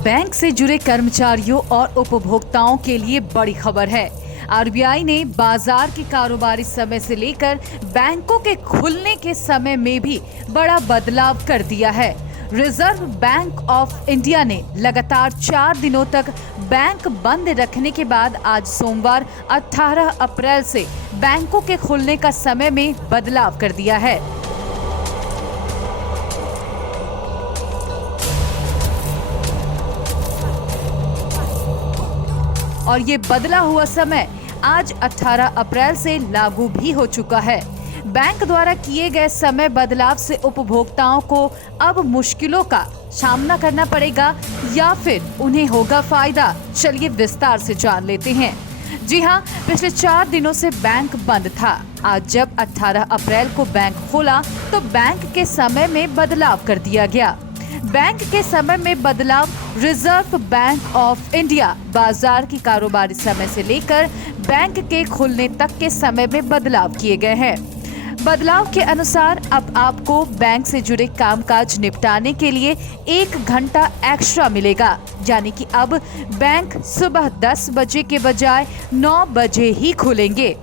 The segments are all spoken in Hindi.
बैंक से जुड़े कर्मचारियों और उपभोक्ताओं के लिए बड़ी खबर है। आरबीआई ने बाजार के कारोबारी समय से लेकर बैंकों के खुलने के समय में भी बड़ा बदलाव कर दिया है। रिजर्व बैंक ऑफ इंडिया ने लगातार 4 दिनों तक बैंक बंद रखने के बाद आज सोमवार 18 अप्रैल से बैंकों के खुलने का समय में बदलाव कर दिया है। और ये बदला हुआ समय आज 18 अप्रैल से लागू भी हो चुका है। बैंक द्वारा किए गए समय बदलाव से उपभोक्ताओं को अब मुश्किलों का सामना करना पड़ेगा या फिर उन्हें होगा फायदा। चलिए विस्तार से जान लेते हैं। जी हाँ, पिछले 4 दिनों से बैंक बंद था। आज जब 18 अप्रैल को बैंक खोला तो बैंक के समय में बदलाव कर दिया गया। बैंक के समय में बदलाव रिजर्व बैंक ऑफ इंडिया बाजार की कारोबारी समय से लेकर बैंक के खुलने तक के समय में बदलाव किए गए हैं। बदलाव के अनुसार अब आपको बैंक से जुड़े कामकाज निपटाने के लिए 1 घंटा एक्स्ट्रा मिलेगा, यानी कि अब बैंक सुबह 10 बजे के बजाय 9 बजे ही खुलेंगे।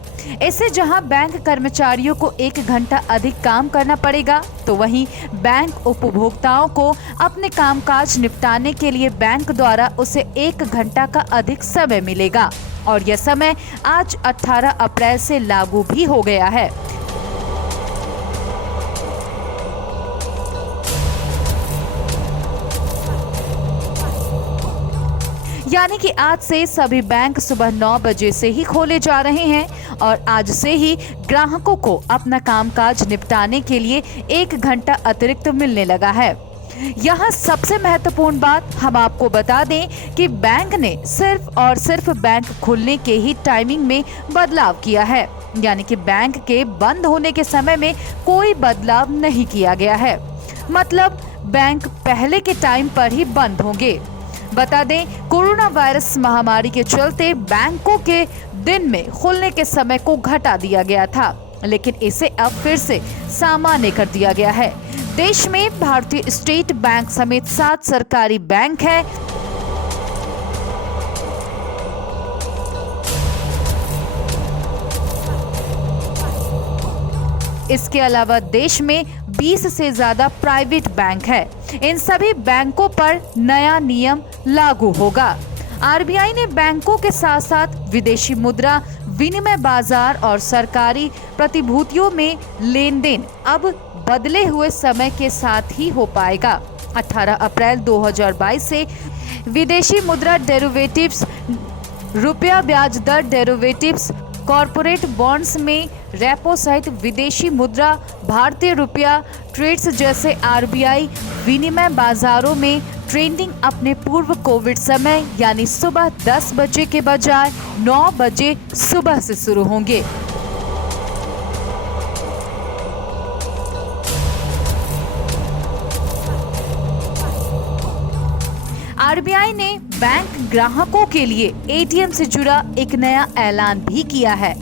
इससे जहां बैंक कर्मचारियों को 1 घंटा अधिक काम करना पड़ेगा, तो वहीं बैंक उपभोक्ताओं को अपने कामकाज निपटाने के लिए बैंक द्वारा उसे 1 घंटा का अधिक समय मिलेगा। और यह समय आज 18 अप्रैल से लागू भी हो गया है। यानी कि आज से सभी बैंक सुबह 9 बजे से ही खोले जा रहे हैं और आज से ही ग्राहकों को अपना कामकाज निपटाने के लिए 1 घंटा अतिरिक्त मिलने लगा है। यहाँ सबसे महत्वपूर्ण बात हम आपको बता दें कि बैंक ने सिर्फ और सिर्फ बैंक खुलने के ही टाइमिंग में बदलाव किया है, यानी कि बैंक के बंद होने के समय में कोई बदलाव नहीं किया गया है। मतलब बैंक पहले के टाइम पर ही बंद होंगे। बता दें, कोरोना वायरस महामारी के चलते बैंकों के दिन में खुलने के समय को घटा दिया गया था, लेकिन इसे अब फिर से सामान्य कर दिया गया है। देश में भारतीय स्टेट बैंक समेत 7 सरकारी बैंक हैं। इसके अलावा देश में 20 से ज्यादा प्राइवेट बैंक है। इन सभी बैंकों पर नया नियम लागू होगा। आरबीआई ने बैंकों के साथ साथ विदेशी मुद्रा विनिमय बाजार और सरकारी प्रतिभूतियों में लेन देन अब बदले हुए समय के साथ ही हो पाएगा। 18 अप्रैल 2022 से विदेशी मुद्रा डेरिवेटिव्स, रुपया ब्याज दर डेरिवेटिव्स, कॉर्पोरेट बॉन्ड्स में रेपो सहित विदेशी मुद्रा, भारतीय रुपया ट्रेड्स जैसे आरबीआई विनिमय बाजारों में ट्रेडिंग अपने पूर्व कोविड समय यानी सुबह 10 बजे के बजाय 9 बजे सुबह से शुरू होंगे। आरबीआई ने बैंक ग्राहकों के लिए एटीएम से जुड़ा एक नया ऐलान भी किया है।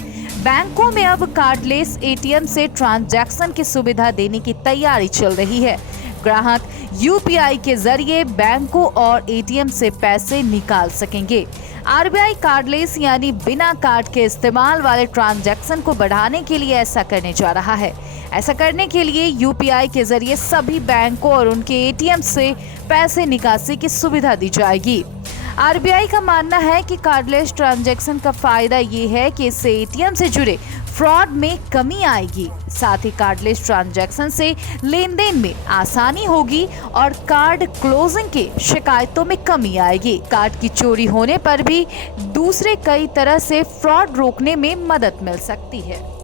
बैंकों में अब कार्डलेस एटीएम से ट्रांजैक्शन की सुविधा देने की तैयारी चल रही है। ग्राहक यूपीआई के जरिए बैंकों और एटीएम से पैसे निकाल सकेंगे। आरबीआई कार्डलेस यानी बिना कार्ड के इस्तेमाल वाले ट्रांजैक्शन को बढ़ाने के लिए ऐसा करने जा रहा है। ऐसा करने के लिए यूपीआई के जरिए सभी बैंकों और उनके एटीएम से पैसे निकासी की सुविधा दी जाएगी। आरबीआई का मानना है कि कार्डलेस ट्रांजैक्शन का फायदा ये है कि इससे एटीएम से जुड़े फ्रॉड में कमी आएगी। साथ ही कार्डलेस ट्रांजैक्शन से लेन देन में आसानी होगी और कार्ड क्लोजिंग के शिकायतों में कमी आएगी। कार्ड की चोरी होने पर भी दूसरे कई तरह से फ्रॉड रोकने में मदद मिल सकती है।